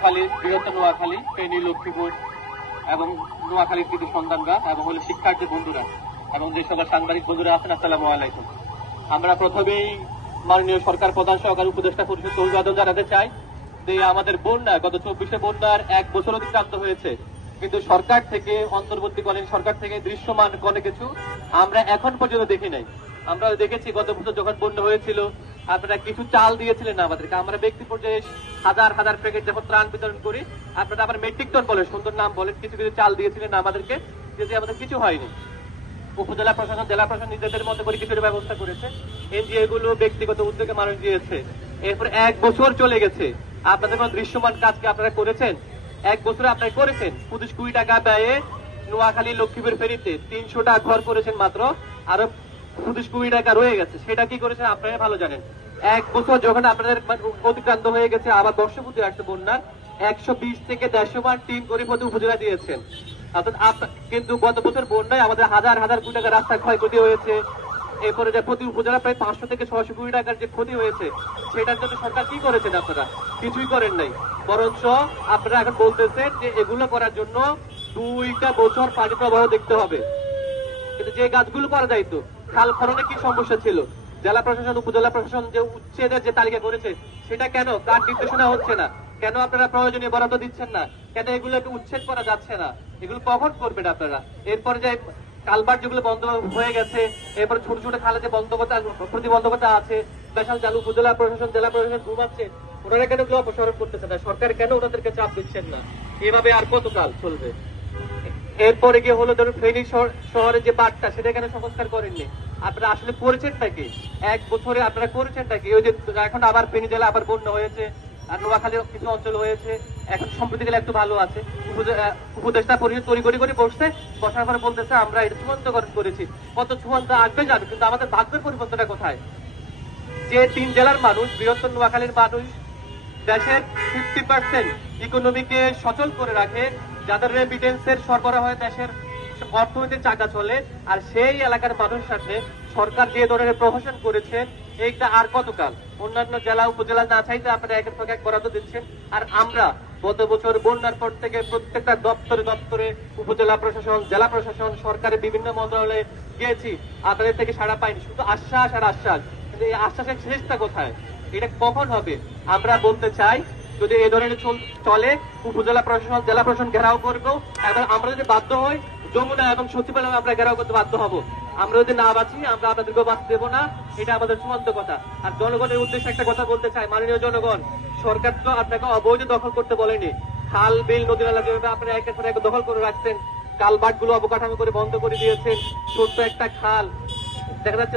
নোয়াখালী, বৃহত্তর নোয়াখালী, ফেনী, লক্ষ্মীপুর এবং নোয়াখালীর কিছু সন্তানরা এবং হলো শিক্ষার্থী বন্ধুরা এবং যে সকল সাংবাদিক বন্ধুরা আছেন, আসসালামু আলাইকুম। আমরা প্রথমেই মাননীয় সরকার প্রধান সহকারী উপদেষ্টা পরিষদ অভিবাদন জানাতে চাই যে আমাদের বন্যা গত 24শে বন্যার 1 বছর অতিক্রান্ত হয়েছে, কিন্তু সরকার থেকে, অন্তর্বর্তীকালীন সরকার থেকে দৃশ্যমান কোনো কিছু আমরা এখন পর্যন্ত দেখি নাই। আমরা দেখেছি গত বছর যখন বন্যা হয়েছিল আপনারা কিছু চাল দিয়েছিলেন না আমাদেরকে, আমরা ব্যক্তি পর্যায়ে হাজার হাজার প্যাকেট যখন ত্রাণ বিতরণ করি, আপনারা আবার মেট্রিক টন বলেন, সুন্দর নাম বলেন, কিছু কিছু চাল দিয়েছিলেন আমাদেরকে, যদি আমাদের কিছু হয়নি। উপজেলা প্রশাসন, জেলা প্রশাসন নিজেদের মতো করে কিছুর ব্যবস্থা করেছে, এনজিও গুলো ব্যক্তিগত উদ্যোগে মানুষ দিয়েছে। এরপর 1 বছর চলে গেছে, আপনাদের কোনো দৃশ্যমান কাজকে আপনারা করেছেন? 1 বছরে আপনারা করেছেন 25 কোটি টাকা ব্যয়ে নোয়াখালী লক্ষ্মীপুর ফেরিতে 300টা ঘর করেছেন মাত্র, আরো 25 কোটি টাকা রয়ে গেছে, সেটা কি করেছেন আপনারা ভালো জানেন। 1 বছর যখন আপনাদের অতিক্রান্ত হয়ে গেছে, আবার বর্ষপতি আসছে বন্যার, 120 থেকে 150 বার টিম করে প্রতি উপজেলা দিয়েছেন। কিন্তু গত বছর বন্যায় আমাদের হাজার হাজার কোটি টাকা রাস্তা ক্ষয়ক্ষতি হয়েছে। এরপরে যে প্রতি উপজেলা প্রায় 500 থেকে 600 কোটি টাকার যে ক্ষতি হয়েছে, সেটার জন্য সরকার কি করেছেন? আপনারা কিছুই করেন নাই, বরঞ্চ আপনারা এখন বলতেছেন যে এগুলো করার জন্য 2টা বছর পানি প্রবাহ দেখতে হবে। কিন্তু যে গাছগুলো করা যাইতো, খাল খননে কি সমস্যা ছিল? জেলা প্রশাসন, উপজেলা প্রশাসন যে উচ্ছেদের যে তালিকা করেছে, সেটা কেন কার নির্দেশনা হচ্ছে না? কেন আপনারা প্রয়োজনীয় বরাদ্দ দিচ্ছেন না? কেন এগুলোকে উচ্ছেদ করা যাচ্ছে না? এগুলো কখন করবেন আপনারা? এরপরে যে কালভার্ট যেগুলো বন্ধ হয়ে গেছে, এরপরে ছোট ছোট খালে যে প্রতিবন্ধকতা আছে, স্পেশাল জাল উপজেলা প্রশাসন, জেলা প্রশাসন ঘুমাচ্ছে, ওনারা কেন এগুলো অপসারণ করতেছে না? সরকার কেন ওনাদেরকে চাপ দিচ্ছেন না? এভাবে আর কতকাল চলবে? এরপরে গিয়ে হলো ধরুন ফেনী শহরের যে বাঁধটা, সেটা কেন সংস্কার করেননি? আপনারা আসলে করেছেন নাকি? 1 বছরে আপনারা করেছেন নাকি? ওই যে এখন আবার ফেনী জেলা আবার বন্যা হয়েছে, আর নোয়াখালীর কিছু অঞ্চল হয়েছে, এখন সম্প্রতি গেলে একটু ভালো আছে। উপদেষ্টা পরিষদ তড়িঘড়ি করে বসার পরে বলতেছে আমরা এটা চূড়ান্তকরণ করেছি। কত চূড়ান্ত আসবে যাবে, কিন্তু আমাদের ভাগ্যের পরিবর্তনটা কোথায়? যে 3 জেলার মানুষ, বৃহত্তর নোয়াখালীর মানুষ দেশের 50% ইকোনমিকে সচল করে রাখে, যাদের রেমিটেন্সের সরবরাহ হয় দেশের অর্থনৈতিক চাকা চলে, আর সেই এলাকার মানুষের সাথে সরকার যে ধরনের প্রহসন করেছেন, এইটা আর কতকাল? অন্যান্য জেলা উপজেলা না চাইতে আপনারা একের পর এক বরাদ্দ দিচ্ছেন। আর আমরা গত বছর বন্যার পর থেকে প্রত্যেকটা দপ্তরে দপ্তরে, উপজেলা প্রশাসন, জেলা প্রশাসন, সরকারের বিভিন্ন মন্ত্রণালয়ে গিয়েছি, আপনাদের থেকে সাড়া পাইনি, শুধু আশ্বাস আর আশ্বাস। কিন্তু এই আশ্বাসের শেষটা কোথায়? এটা কখন হবে? আমরা বলতে চাই, যদি এই ধরনের চলে, উপজেলা প্রশাসন, জেলা প্রশাসন ঘেরাও করবো, এবং আমরা যদি বাধ্য হই যমুনা এবং সচিবালয় আমরা ঘেরাও করতে বাধ্য হব। আমরা যদি না বাঁচি, আমরা আপনাদেরকে বাঁচতে দেবো না, এটা আমাদের চূড়ান্ত কথা। আর জনগণের উদ্দেশ্যে একটা কথা বলতে চাই, মাননীয় জনগণ, সরকার তো আপনাকে অবৈধ দখল করতে বলেনি। খাল, বিল, নদী নালা যেভাবে আপনারা একের পর এক দখল করে রাখছেন, কালভার্ট গুলো অবকাঠামো করে বন্ধ করে দিয়েছেন, ছোট্ট একটা খাল দেখা যাচ্ছে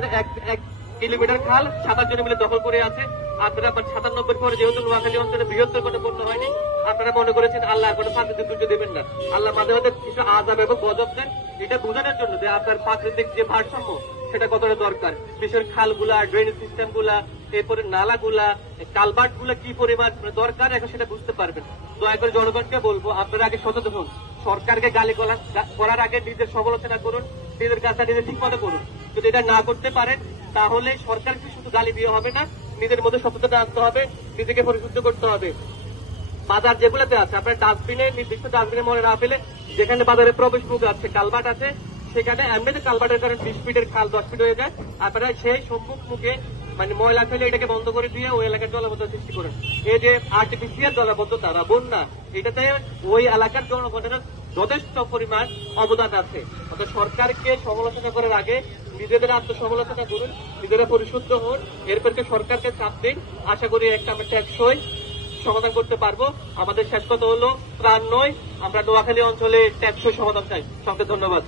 1 কিলোমিটার খাল 7 জন মিলে দখল করে আছে। আপনারা 97 পরে যেহেতু নোয়াখালী অঞ্চলে বৃহত্তর কোনো বন্যা হয়নি, আপনারা মনে করেছেন আল্লাহ কোনো প্রাকৃতিক দুর্যোগ দেবেন না। আল্লাহ মাঝে মাঝে কিছু আযাব এবং গজব দেন, এটা বোঝানোর জন্য যে আপনার প্রাকৃতিক যে ভারসাম্য সেটা কতটা দরকার। বিশেষ খালগুলা, ড্রেনেজ সিস্টেম গুলা, এরপরে নালাগুলা, কালভার্ট গুলা কি পরিমাণ দরকার, এখন সেটা বুঝতে পারবেন। দয়া করে জনগণকে বলবো, আপনারা আগে সচেতন হন। সরকারকে গালি করার আগে নিজের সমালোচনা করুন, নিজের কাজটা নিজে ঠিক মতো করুন। যদি এটা না করতে পারেন, তাহলে সরকারকে শুধু গালি দিয়ে হবে না, নিজের মধ্যে সচেতনতা আনতে হবে, নিজেকে পরিশুদ্ধ করতে হবে। বাজার যেগুলোতে আছে, আপনার ডাস্টবিনে, নির্দিষ্ট ডাস্টবিনে মনে না ফেলে, যেখানে বাজারে প্রবেশ মুখ আছে, কালভার্ট আছে, সেখানে এমনিতে কালভার্টের কারণে 20 ফিটের খাল 10 ফিট হয়ে যায়, আপনারা সেই সম্মুখ মুখে ময়লা ফেলে এটাকে বন্ধ করে দিয়ে ওই এলাকার জলাবদ্ধতা সৃষ্টি করেন। এই যে আর্টিফিশিয়াল জলাবদ্ধতা বা বন্যা, এটাতে ওই এলাকার জনগণের যথেষ্ট পরিমাণ অবদান আছে। অর্থাৎ সরকারকে সমালোচনা করার আগে নিজেদের আত্মসমালোচনা করুন, নিজেরা পরিশুদ্ধ হন, এরপরকে সরকারকে চাপ দিন। আশা করি একটা আমরা টেকসই সমাধান করতে পারবো। আমাদের শেষ কথা হলো ত্রাণ নয়, আমরা নোয়াখালী অঞ্চলে টেকসই সমাধান চাই। সবকে ধন্যবাদ।